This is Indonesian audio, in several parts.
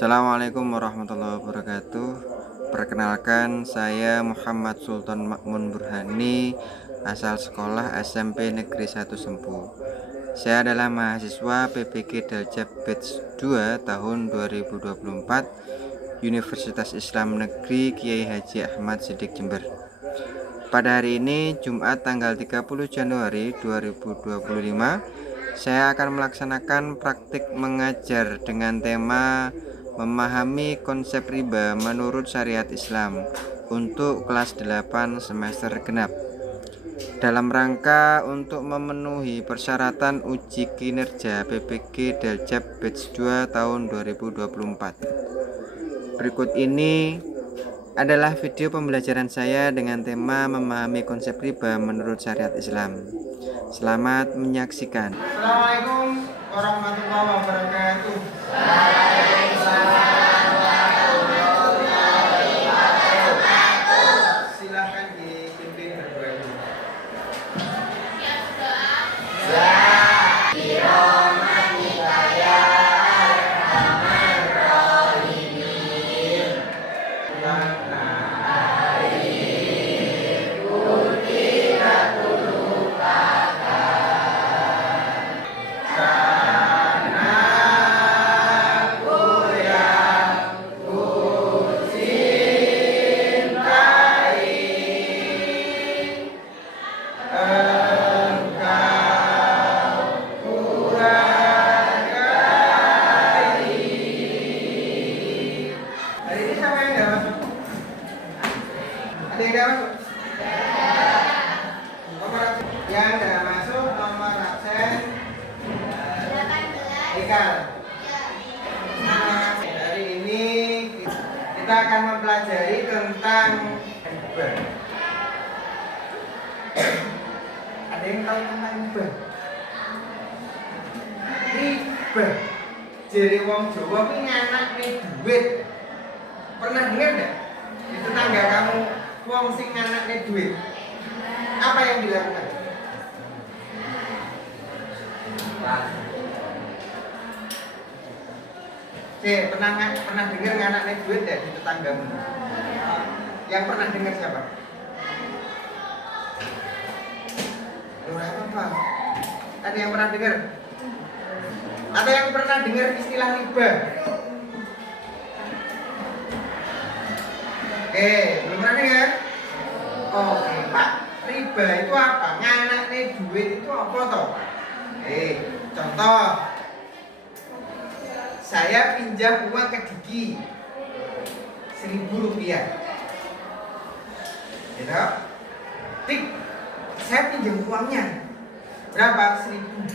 Assalamualaikum warahmatullahi wabarakatuh. Perkenalkan, saya Muhammad Sultan Makmun Burhani, asal sekolah SMP Negeri 1 Sempu. Saya adalah mahasiswa PPG Daljab Batch 2 tahun 2024 Universitas Islam Negeri Kiai Haji Ahmad Siddiq Jember. Pada hari ini, Jumat tanggal 30 Januari 2025, saya akan melaksanakan praktik mengajar dengan tema memahami konsep riba menurut syariat Islam untuk kelas 8 semester genap, dalam rangka untuk memenuhi persyaratan uji kinerja PPG Daljab Batch 2 tahun 2024. Berikut ini adalah video pembelajaran saya dengan tema memahami konsep riba menurut syariat Islam. Selamat menyaksikan. Assalamualaikum warahmatullahi wabarakatuh. Silakan dipimpin berdoa dulu. Hari ini siapa yang nggak masuk? Ada yang nggak masuk? Nomor yang nggak masuk nomor absen Ikal. Nah, hari ini kita akan mempelajari tentang riba. Ada yang tahu tentang riba? Riba. Jadi wong Jawa ini nganakne duit. Pernah dengar nggak? Di tetangga kamu wong sing nganakne duit. Apa yang dilakukan? Pernah dengar nganakne duit ya di tetanggamu? Yang pernah dengar siapa? Apa? Ada yang pernah dengar? Ada yang pernah dengar istilah riba? Oke, belum pernah dengar? Oke, Pak, riba itu apa? Nganakne duit itu apa toh? Contoh, saya pinjam uang ke Diki 1.000 rupiah. Gitu? Dik, saya pinjam uangnya berapa? 1.000.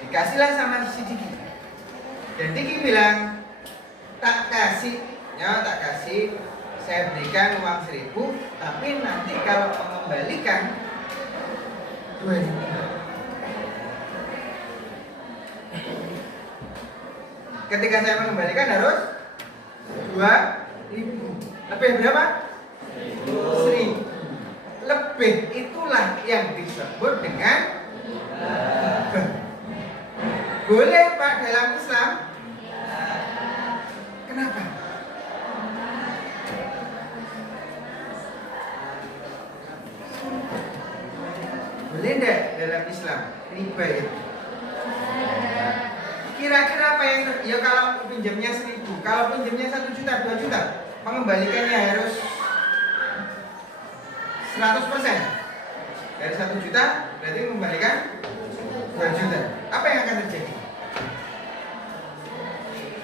Dikasihlah sama si Diki. Dan Diki bilang, tak kasih, saya berikan uang 1.000, tapi nanti kalau mengembalikan 2.000. Ketika saya mengembalikan harus 2.000. Lebih berapa? 1.000. Lebih itulah yang disebut dengan riba. Boleh Pak dalam Islam? Kenapa? Boleh enggak dalam Islam riba itu? Kira-kira apa yang ya kalau pinjamnya 1.000, kalau pinjamnya 1 juta, 2 juta, pengembalikannya harus 100%. Dari 1 juta berarti mengembalikan 2 juta. Apa yang akan terjadi?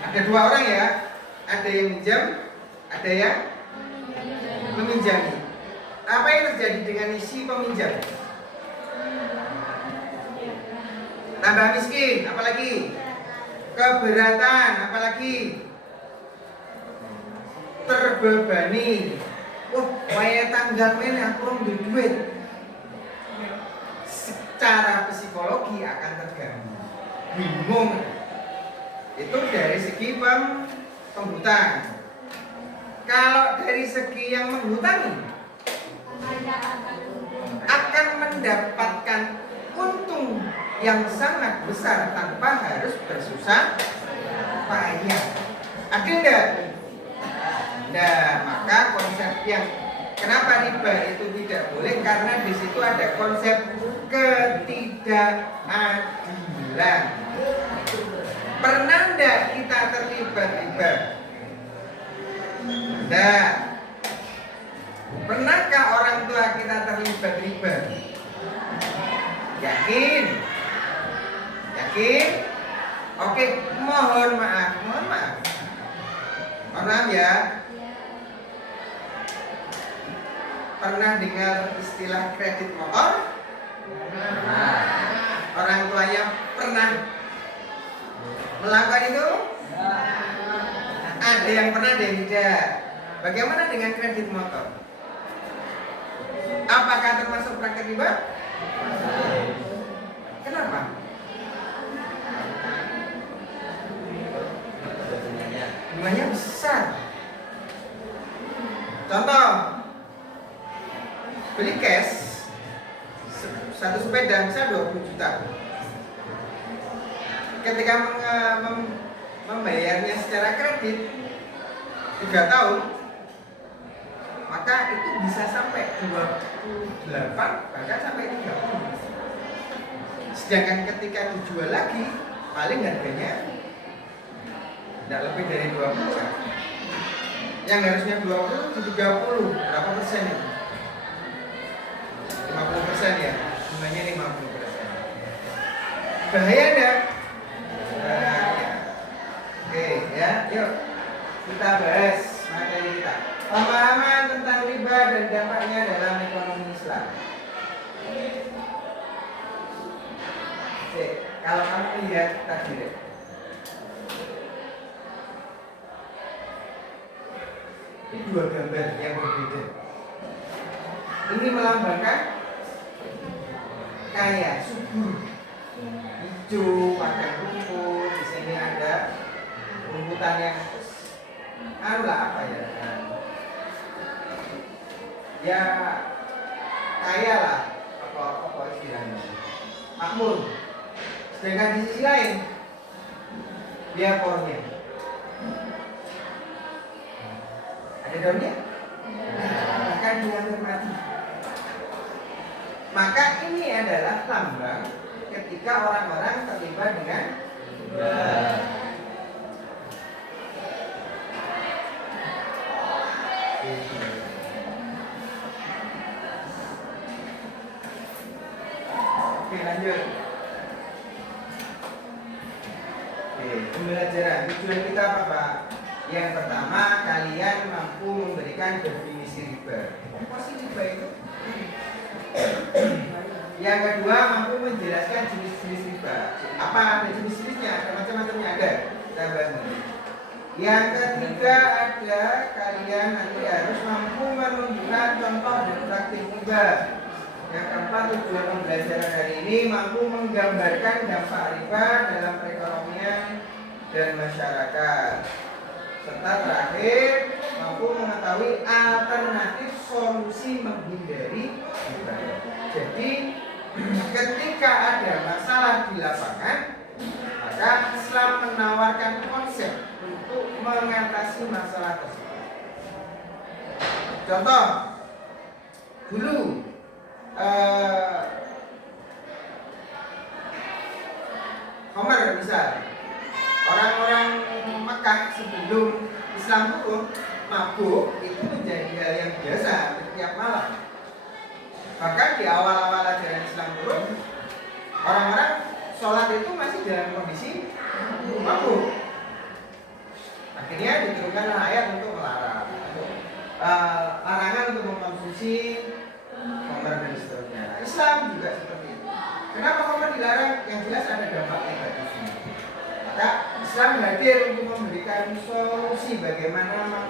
Ada 2 orang ya, ada yang minjam, ada yang meminjami. Apa yang terjadi dengan si peminjam? Tambah miskin, apalagi? Keberatan, apalagi? Terbebani. Wah, kaya tanggal ini aku ambil duit. Secara psikologi akan terganggu, bingung. Itu dari segi penghutang. Kalau dari segi yang menghutangi, akan mendapatkan untung yang sangat besar tanpa harus bersusah payah. Ada enggak? Nah, maka konsep yang kenapa riba itu tidak boleh, karena di situ ada konsep ketidakadilan. Pernah enggak kita terlibat riba? Enggak. Pernahkah orang tua kita terlibat riba? Yakin? Yakin? Oke, mohon maaf. Mohon maaf ya. Pernah dengar istilah kredit motor? Orang tuanya pernah melakukan itu? Ada yang pernah, ada yang tidak. Bagaimana dengan kredit motor? Apakah termasuk praktek riba? Kenapa? Bunganya besar. Contoh, beli cash satu sepeda bisa 20 juta. Ketika membayarnya secara kredit 3 tahun, maka itu bisa sampai 28, bahkan sampai 30. Sedangkan ketika dijual lagi, paling harganya tidak lebih dari 20 kan? Yang harusnya 20 jadi 30. Berapa persen itu? 50% ya? Bunganya 50%. Bahaya enggak? Bahaya. Oke ya, yuk kita bahas materi kita. Pemahaman tentang riba dan dampaknya dalam ekonomi Islam. Oke, kalau kamu lihat tadi deh. Ini dua gambar yang berbeda. Ini melambangkan kaya, subur, hijau, padang rumput. Di sini ada rumputan yang apa ya? Ya kaya lah, apa istilahnya? Makmur. Sedangkan di sisi lain dia pohonnya. Ada daunnya? Bahkan dia mati. Maka ini adalah lambang ketika orang-orang terlibat dengan Oke, lanjut. Oke, pembelajaran. Tujuan kita apa, Pak? Yang pertama, kalian mampu memberikan definisi riba. Apa sih riba itu? Yang kedua, mampu menjelaskan jenis-jenis riba. Apa ada jenis-jenisnya? Ada macam-macamnya, ada. Kita bahas nanti. Yang ketiga, ada kalian nanti harus mampu menunjukkan contoh dan praktik riba. Yang keempat, tujuan pembelajaran hari ini mampu menggambarkan dampak riba dalam perekonomian dan masyarakat. Serta terakhir, mampu mengetahui alternatif solusi menghindari riba. Jadi, ketika ada masalah di lapangan, maka Islam menawarkan konsep untuk mengatasi masalah tersebut. Contoh, dulu Homer misal, orang-orang Mekah sebelum Islam turun, mabuk itu menjadi hal yang biasa setiap malam. Bahkan di awal-awal ajaran Islam turun, orang-orang sholat itu masih dalam kondisi mabuk. Akhirnya diturunkan ayat untuk melarang, larangan untuk mengkonsumsi khamr dan seterusnya. Islam juga seperti itu. Kenapa khamr dilarang? Yang jelas ada dampak negatifnya. Maka Islam hadir untuk memberikan solusi bagaimana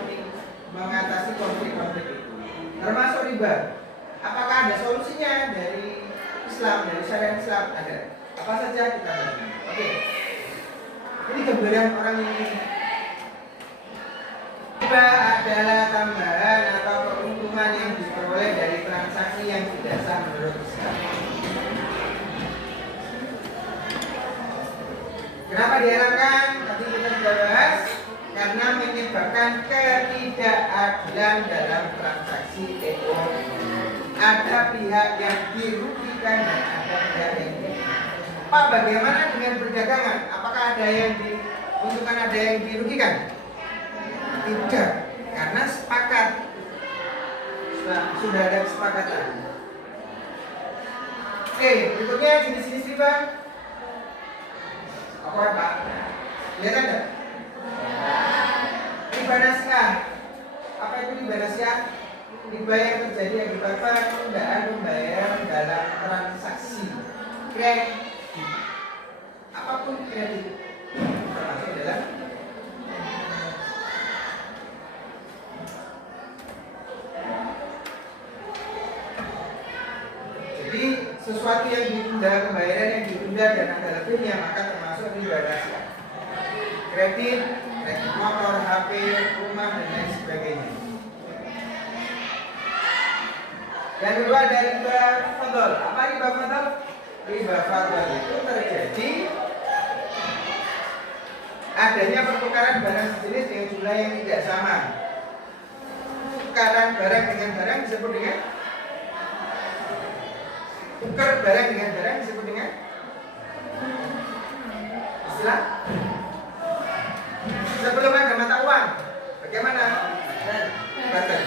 mengatasi konflik-konflik itu, termasuk riba. Apakah ada solusinya dari Islam, dari syariat Islam? Ada. Apa saja kita bahas. Oke. Ini gambaran orang ini. Riba adalah tambahan atau keuntungan yang diperoleh dari transaksi yang tidak sah menurut Islam. Kenapa diharamkan? Tadi kita sudah bahas. Karena menyebabkan ketidakadilan dalam transaksi ekonomi. Ada pihak yang dirugikan dan ada pihak yang dirugikan. Pak, bagaimana dengan perdagangan? Apakah ada yang diuntungkan, ada yang dirugikan? Tidak, karena sepakat. Sudah ada kesepakatan. Oke, berikutnya jenis-jenis riba. Apa Pak? Lihat ada? Riba nasiah. Apa itu riba nasiah? Riba yang terjadi akibat penundaan pembayaran dalam transaksi kredit. Apapun kredit, termasuk dalam jadi sesuatu yang ditunda, pembayaran yang ditunda dan ada lebihnya, maka termasuk riba nasiah. Kredit motor, HP, rumah dan lain sebagainya. Yang kedua ada riba fadl. Apa riba fadl? Riba fadl itu terjadi adanya pertukaran barang sejenis dengan jumlah yang tidak sama. Tukaran barang dengan barang disebut dengan tukar barang dengan barang disebut dengan istilah. Sebelum ada mata uang, bagaimana? Barter.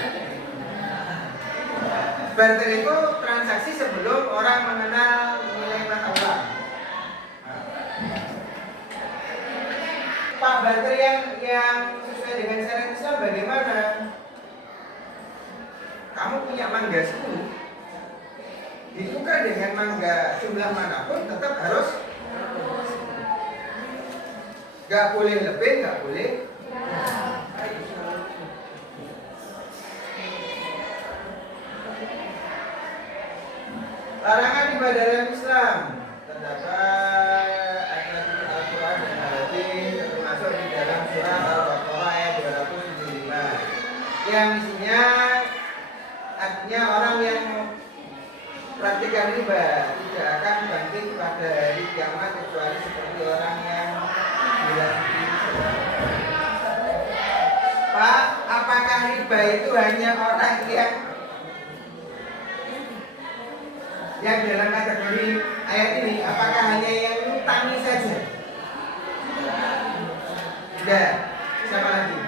Barter itu transaksi sebelum orang mengenal nilai mata uang. Pak, barter yang sesuai dengan syariat Islam bagaimana? Kamu punya mangga 10, ditukar dengan mangga jumlah manapun tetap harus, gak boleh lebih, gak boleh. Larangan riba dalam Islam terdapat ayat Al-Quran dan Al-Hadis, termasuk di dalam surah Al-Baqarah ayat 275 yang isinya artinya orang yang praktikkan riba tidak akan bangkit pada hari kiamat kecuali seperti orang yang bilang. Pak, apakah riba itu hanya orang yang dalam kategori ayat ini, apakah hanya yang ngutangi saja? Tidak. Siapa lagi?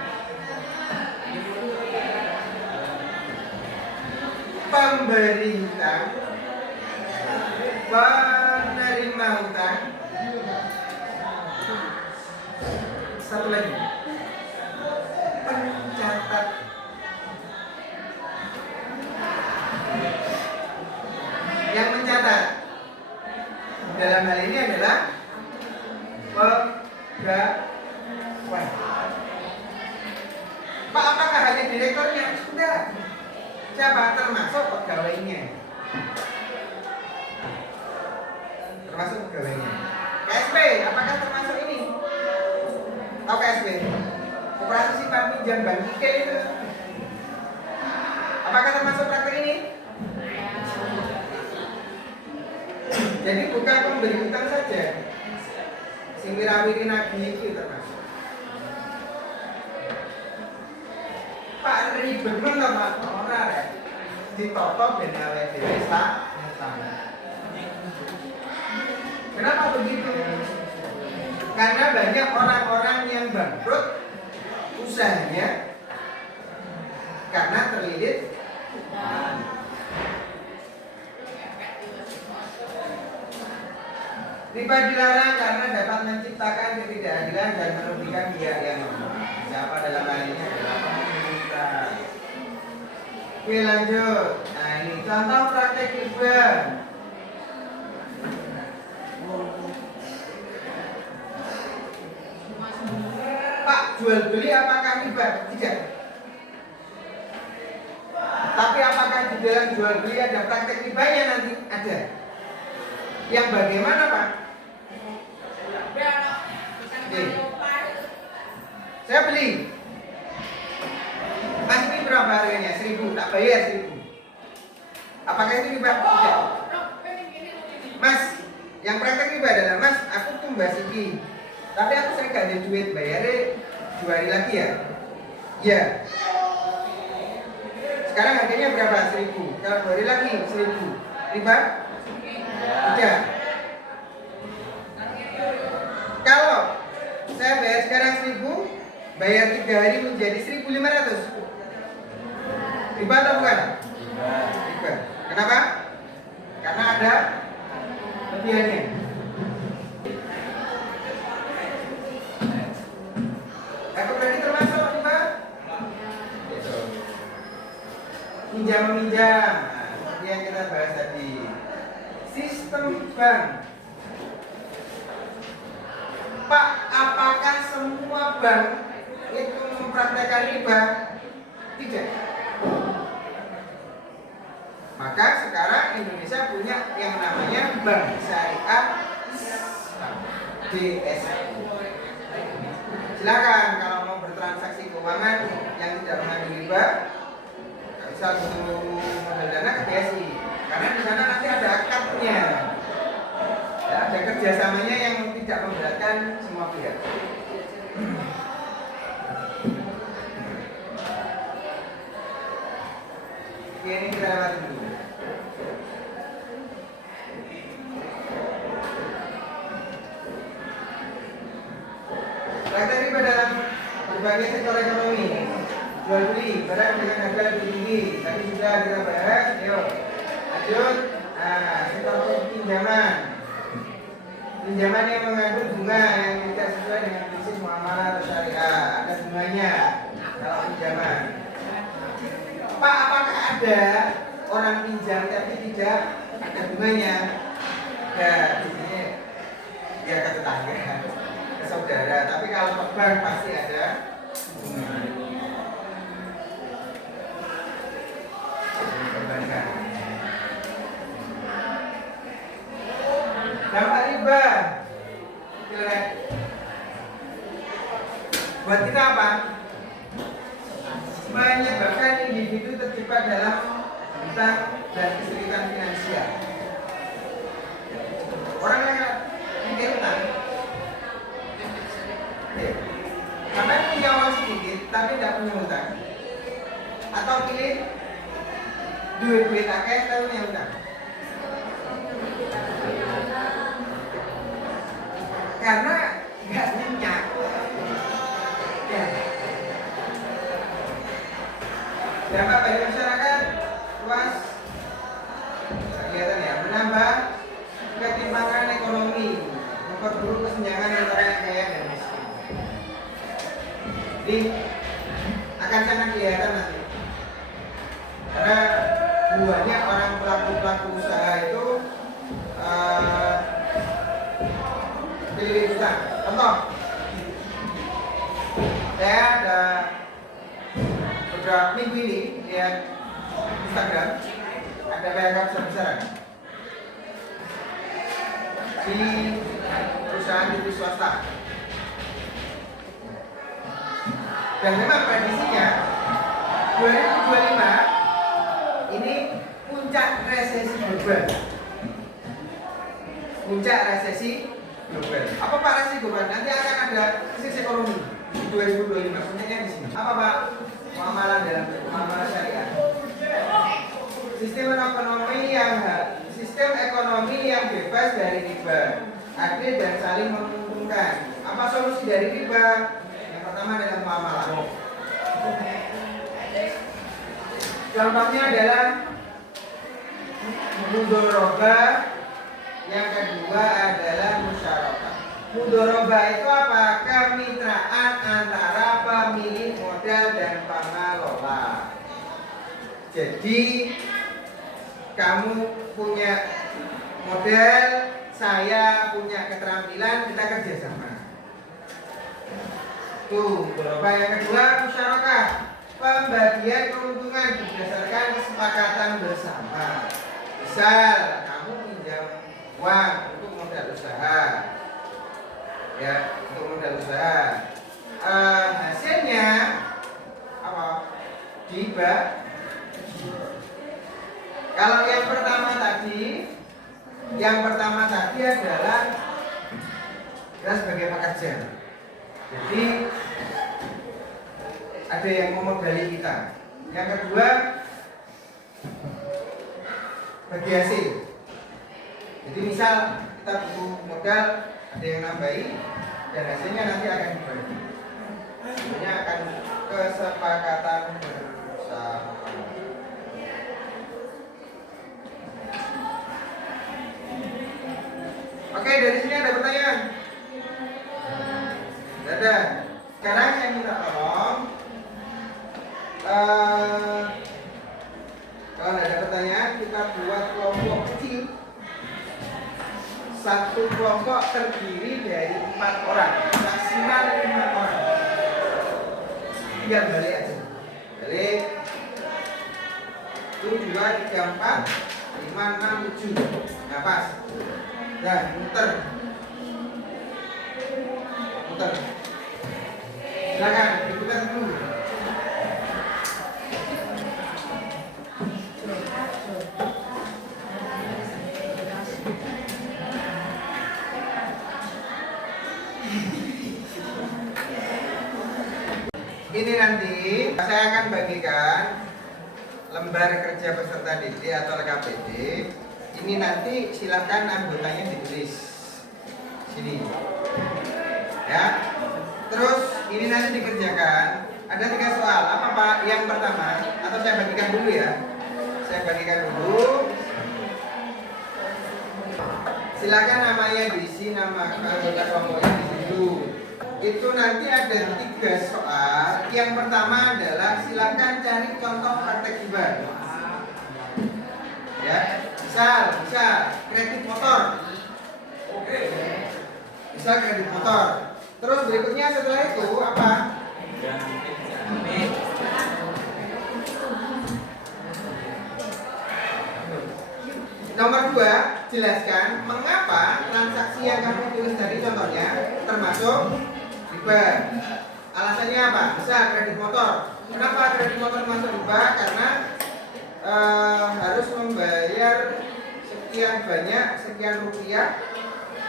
Pemberi hutang, penerima hutang, satu lagi, pencatat. Yang mencatat dalam hal ini adalah pegawai. Pak, apakah hanya direkturnya? Sudah. Siapa? Termasuk pegawainya. Termasuk pegawainya. KSP, apakah termasuk ini? Tahu KSP? Koperasi simpan pinjam bank itu. Apakah termasuk praktek ini? Jadi bukan pemberi hutang saja, sing wirawiri nagih itu termasuk. Pak, ribet men Pak, ora rek. Ditoto ben awake dhewe sak ngutang. Kenapa begitu? Karena banyak orang-orang yang bangkrut usahanya karena terlilit riba dilarang karena dapat menciptakan ketidakadilan dan merugikan pihak yang lemah. Siapa dalam hal ini adalah pemerintah. Oke, lanjut. Nah, ini contoh praktek riba. Pak, jual beli apakah riba? Tidak. Tapi apakah di dalam jual beli ada praktek ribanya nanti? Ada. Yang bagaimana Pak? Saya beli. Mas, ini berapa harganya? 1.000, tak bayar 1.000. Apakah itu riba? Tidak. Mas, yang praktek riba adalah Mas, aku tumbas iki. Tapi aku sering gak ada duit, bayarnya 2 hari lagi ya. Ya. Sekarang harganya berapa? 1.000. Kalau 2 hari lagi 1.000. Riba? Tidak. Kalau saya bayar sekarang 1.000, bayar 3 hari menjadi 1.500. Riba atau bukan? Riba. Kenapa? Karena ada lebihannya. Aku berarti termasuk riba? Pinjam-meminjam. Nah, seperti yang kita bahas tadi. Sistem bank. Pak, apakah semua bank itu mempraktekkan riba? Tidak. Maka sekarang Indonesia punya yang namanya Bank Syariah Islam, BSI. Silakan kalau mau bertransaksi keuangan yang tidak mengandung riba, bisa butuh modal dana ke BSI. Karena di sana nanti ada akadnya, ya, ada kerjasamanya yang tidak memberatkan semua pihak. Oke, ini kita lewati dulu. Praktek riba dalam berbagai sektor ekonomi. Jual beli barang dengan harga lebih tinggi. Tadi sudah kita bahas. Ayo, lanjut. Nah, sektor pinjaman. Pinjaman yang mengandung bunga yang tidak sesuai dengan prinsip muamalah atau syariah. Ada bunganya kalau pinjaman. Pak, apakah ada orang pinjam tapi tidak ada bunganya? Ya, biasanya ya ke tetangga, ke saudara. Tapi kalau ke bank pasti ada bunga. Perbankan. Dampak riba. Buat kita apa? Menyebabkan individu terjebak dalam hutang dan kesulitan finansial. Orang yang mikir hutang, sampai punya uang sedikit tapi tidak punya hutang, atau pilih duit akeh tapi punya hutang. Karena nggak nyenyak. Ya. Dampak bagi masyarakat luas, kelihatan ya, menambah ketimpangan ekonomi, memperburuk kesenjangan antara yang kaya dan miskin. Jadi akan sangat kelihatan nanti, karena banyak orang pelaku usaha itu pilih hutang. Contoh, saya ada beberapa minggu ini lihat Instagram ada PHK besar-besaran di perusahaan TV swasta, dan memang prediksinya 2025 ini puncak resesi global. Puncak resesi global. Apa Pak resesi global? Nanti akan ada krisis ekonomi di 2025. Puncaknya di sini. Apa Pak? Muamalah dalam muamalah syariah. Sistem ekonomi yang bebas dari riba, adil dan saling menguntungkan. Apa solusi dari riba? Yang pertama adalah muamalah. Contohnya adalah mudharabah, yang kedua adalah musyarakah. Mudharabah itu apa? Kemitraan antara pemilik modal dan pengelola. Jadi kamu punya modal, saya punya keterampilan, kita kerjasama. Tuh, mudharabah. Yang kedua musyarakah, pembagian keuntungan berdasarkan kesepakatan bersama. Misal kamu pinjam uang untuk modal usaha, ya, untuk modal usaha, hasilnya apa? Dibagi. Kalau yang pertama tadi adalah kita sebagai pekerja. Jadi ada yang memodali kita. Yang kedua, bagi hasil. Jadi misal kita butuh modal, ada yang nambahi, dan hasilnya nanti akan dibagi. Hasilnya akan kesepakatan bersama. Oke, dari sini ada pertanyaan? Ada. Sekarang saya minta tolong, kalau ada pertanyaan kita buat kelompok kecil. Satu kelompok terdiri dari 4 orang, maksimal 5 orang. Tinggal balik aja. Balik. 1, 2, 3, 4, 5, 6, 7. Nah, pas. Dan muter. Muter. Silakan, ikutan dulu. Ini nanti saya akan bagikan lembar kerja peserta didik atau LKPD. Ini nanti silakan anggotanya ditulis sini, ya. Terus ini nanti dikerjakan. Ada 3 soal. Apa Pak? Yang pertama, atau saya bagikan dulu ya. Saya bagikan dulu. Silakan namanya diisi, nama anggota kelompoknya diisi dulu. Itu nanti ada 3 soal. Yang pertama adalah silakan cari contoh praktek hibah. Ya, bisa kredit motor. Oke. Bisa kredit motor. Terus berikutnya setelah itu apa? Nomor 2, jelaskan mengapa transaksi yang kamu tulis tadi contohnya termasuk riba. Alasannya apa? Bisa kredit motor. Kenapa kredit motor masuk riba? Karena harus membayar sekian banyak, sekian rupiah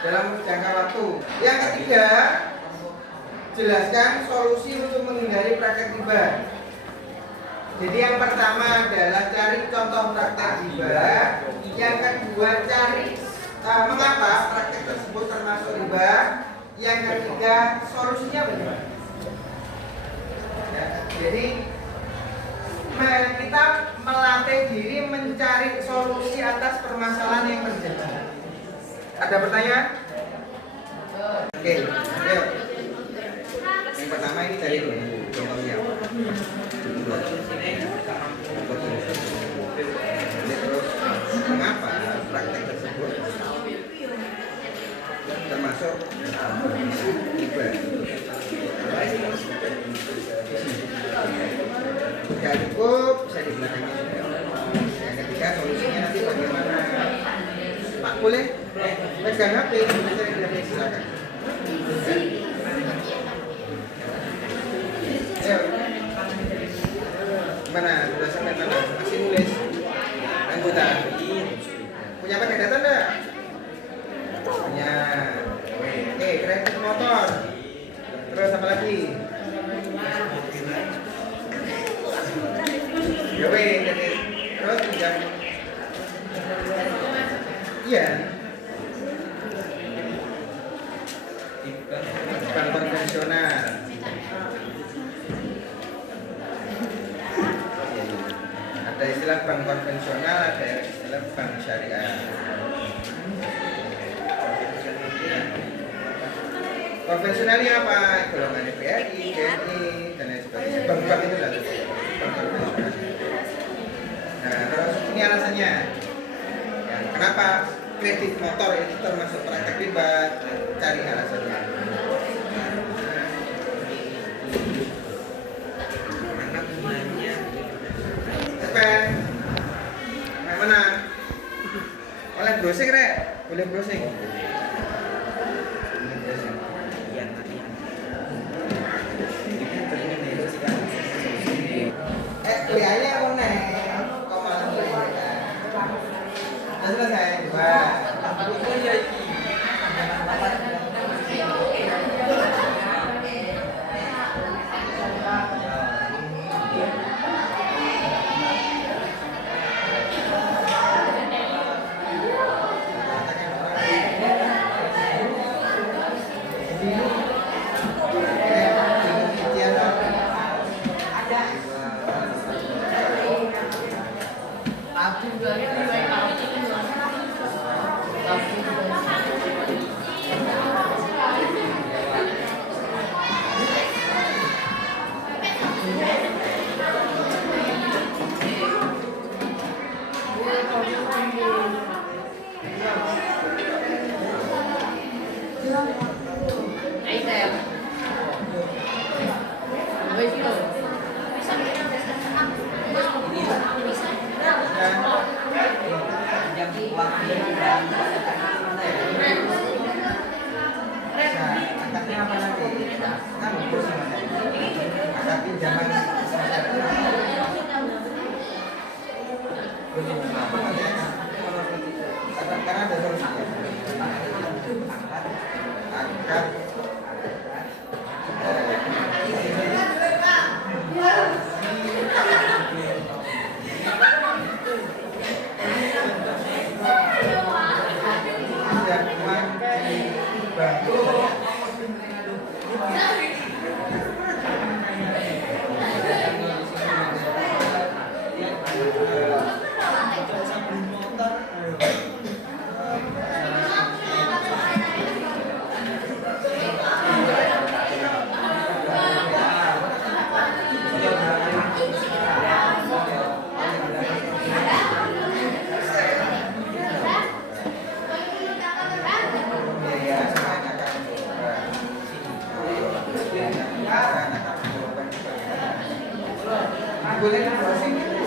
dalam jangka waktu. Yang ketiga, jelaskan solusi untuk menghindari praktek riba. Jadi yang pertama adalah cari contoh praktek riba. Yang kedua, cari mengapa praktek tersebut termasuk riba. Yang ketiga, solusinya bagaimana. Ya, jadi kita melatih diri mencari solusi atas permasalahan yang terjadi. Ada pertanyaan? Oke, ayo. Yang pertama ini cari dulu contohnya. Terus mengapa praktek tersebut termasuk riba? Jika cukup bisa di belakangnya. Yang ketiga solusinya nanti bagaimana? Pak boleh pegang HP, bisa di HP silakan. Ayo. Mana? Sudah sampai mana? Masih nulis? Anggota. Punya pakai data enggak? Punya. Oke, kredit motor. Terus apa lagi? Ya weh, terus pinjam. Iya. Bank konvensional. Ada istilah bank konvensional, ada istilah bank syariah. Konvensionalnya apa? Golongan BRI, BNI, dan lain sebagainya. Bank-bank itu lah. Bank konvensional. Nah, terus ini alasannya. Ya, kenapa kredit motor itu termasuk praktek riba? Cari alasannya. Mana gunanya? Pen. Mana? Oleh browsing rek, boleh browsing. Kuliahnya aku nih, kok malah kuliah. Sudah selesai, dua. Akadnya apa lagi? Kan kursi mana? Akadnya zaman apa namanya? Karena ada solusinya. Akad boleh browsing boleh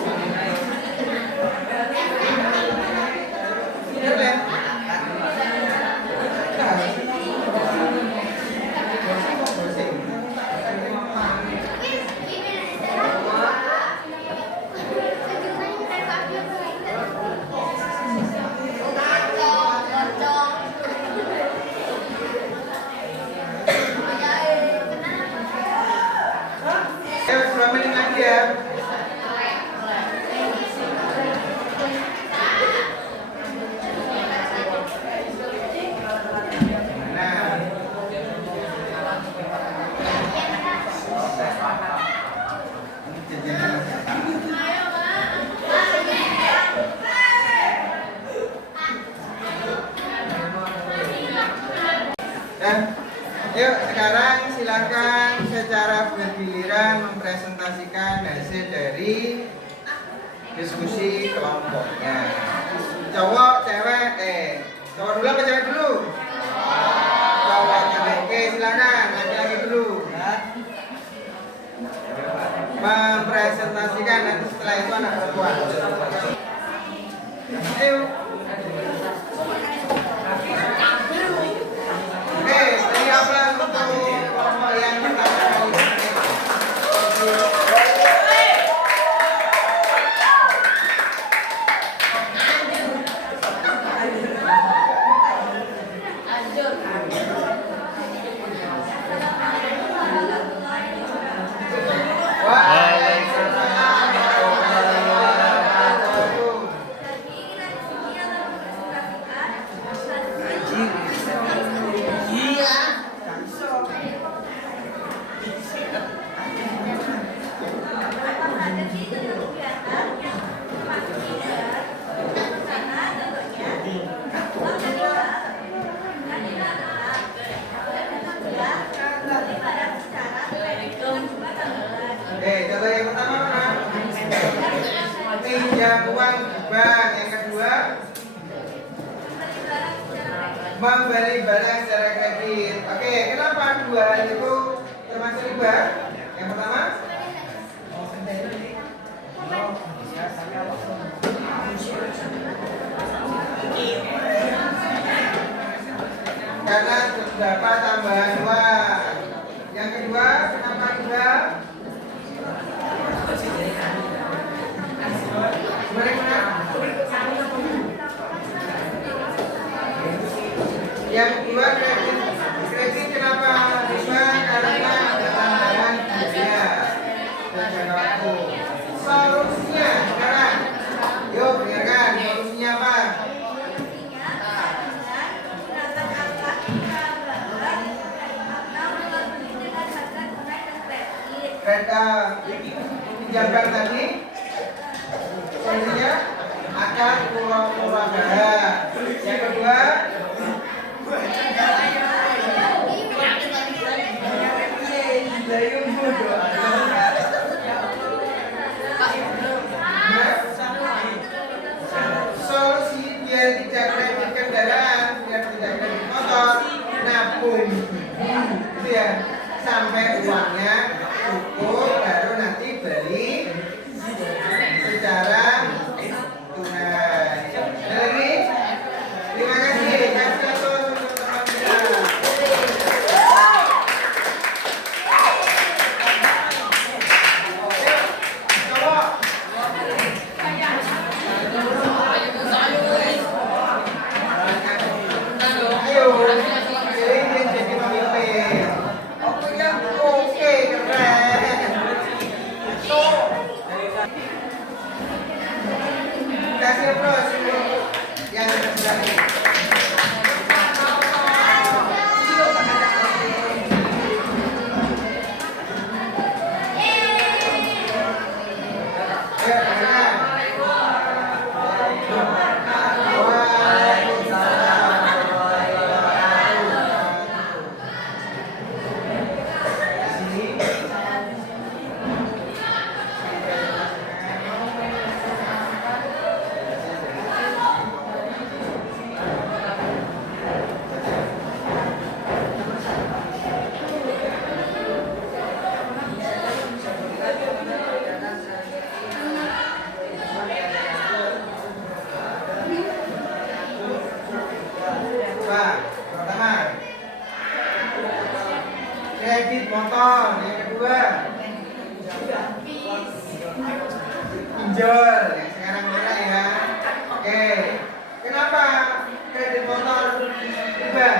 ya. Dan yuk sekarang silakan secara bergiliran mempresentasikan hasil dari diskusi kelompoknya. Cowok, cewek, cowok dulu apa cewek dulu? Cowok, cewek. Oke, silakan laki-laki dulu. Mempresentasikan, nanti setelah itu anak perempuan. Ayo. Oke, siaplah untuk kelompok yang pertama kali. Contoh yang pertama mana? Pinjam uang di bank. Yang kedua, membeli barang secara kredit. Oke, kenapa dua hal itu termasuk riba? Yang pertama, karena terdapat tambahan uang. Yang kedua, kenapa riba? Yang kedua, kredit kenapa riba? Karena ada tambahan biaya dan jangka waktu. Solusinya sekarang, yuk dengarkan solusinya apa? pinjamkan tadi solusinya akan pura-pura bahan. Yang kedua solusi biar tidak kredit kendaraan, biar tidak kredit motor, nabung itu ya sampai uangnya cukup baru nanti beli secara tunai. Ada lagi? Terima kasih. Kasih aplaus untuk teman kita. Cowok. Ayo, ini jadi pemimpin. Oke yang oke keren. Tuh. Kasih aplaus untuk yang sudah ini. Ya, benar. Pak, pertama kredit motor, yang kedua pinjol, yang sekarang murah ya. Oke, kenapa kredit motor riba?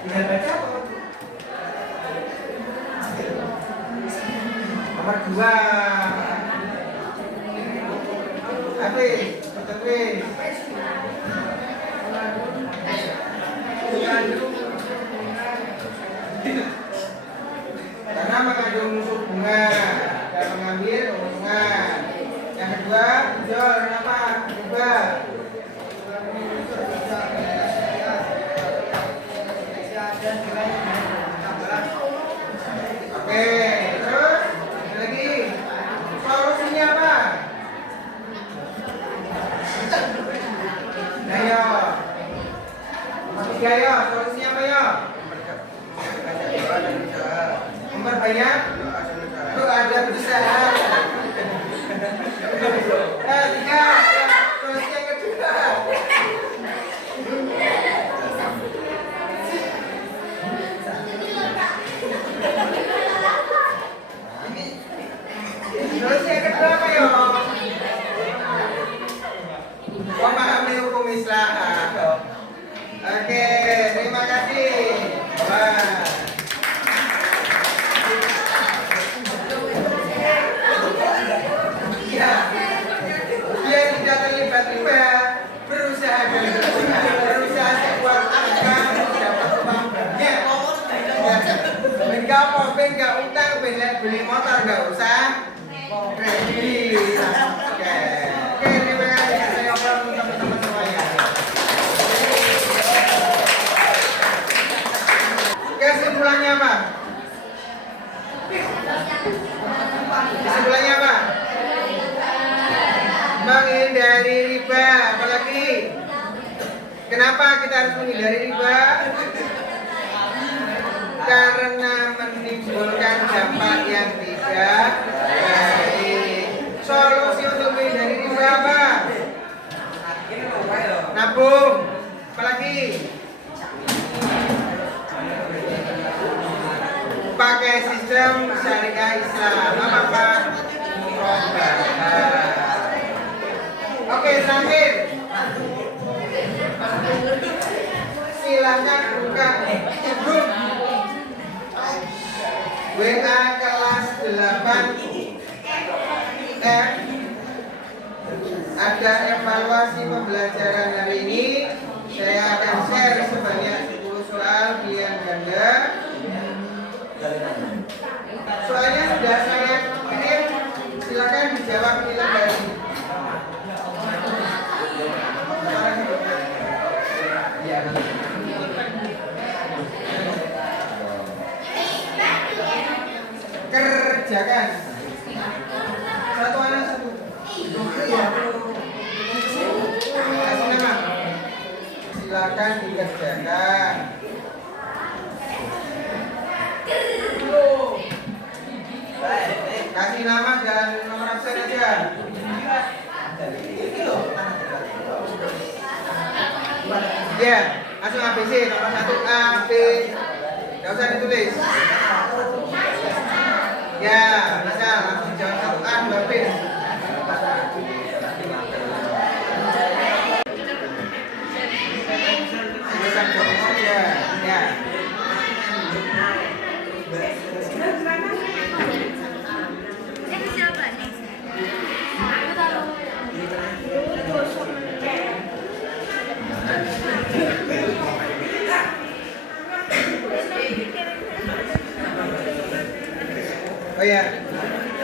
Tidak baca apa? Nomor dua, habis, betul. Karena mengandung unsur bunga dan mengambil keuntungan. Yang kedua, pinjol, kenapa? Riba. Oke, terus ada lagi solusinya apa? Ayo. Tiga yo, solusinya apa yo? Memperbanyak ada berusaha. Tiga, solusi yang kedua. Solusi yang kedua apa yo? Memahami hukum Islam. Oke, terima kasih. Wah. Ya, dia tidak terlibat riba, berusaha sekuat tenaga dapat uang banyak. Enggak utang, beli motor enggak usah kredit. Oke, terima kasih. Saya obrol untuk teman-teman semuanya. Kesimpulannya apa? Kesimpulannya apa? Menghindari riba. Apalagi? Kenapa kita harus menghindari riba? Karena menimbulkan dampak yang tidak baik. Solusi untuk menghindari riba apa? Nabung. Apalagi? Pakai sistem syariah Islam. Apa Pak? Murabahah. Oke, terakhir. Silakan buka grup WA kelas 8F. Ada evaluasi pembelajaran hari ini. Saya akan share sebanyak 10 soal pilihan ganda. dikerjakan. Satu anak satu. Kasih nama. Silakan dikerjakan. Kasih nama dan nomor absen aja. Ya, langsung ABC, nomor 1 A, B. Gak usah ditulis. Ya, bisa langsung jawab 1 A, 2 B. Tulisan jawab saja. Ya. Itu siapa nih? Aku tahu. Oh ya,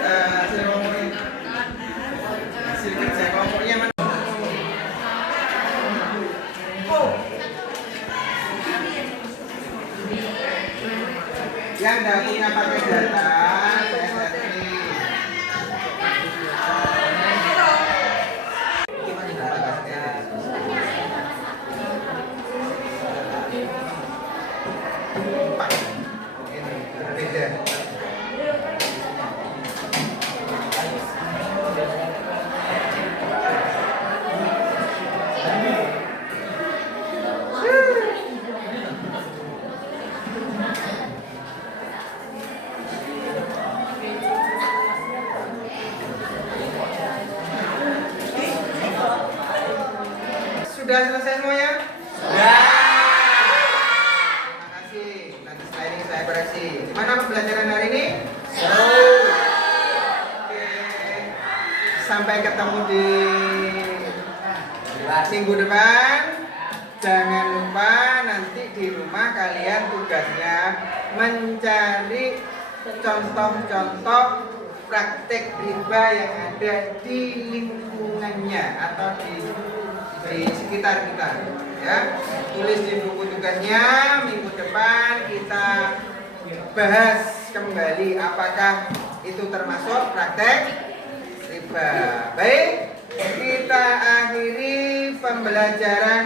hasil kelompoknya. Hasil kerja kelompoknya mana? Yang dahulunya pakai data, saya setting. Ini berbeda. Sudah selesai semuanya? Sudah. Terima kasih. Nanti sliding saya koreksi. Gimana pembelajaran hari ini? Seru. Oke. Sampai ketemu di minggu depan. Jangan lupa nanti di rumah kalian tugasnya mencari contoh-contoh praktek riba yang ada di lingkungannya atau di sekitar kita, ya. Tulis di buku tugasnya. Minggu depan kita bahas kembali apakah itu termasuk praktek riba. Baik, kita akhiri pembelajaran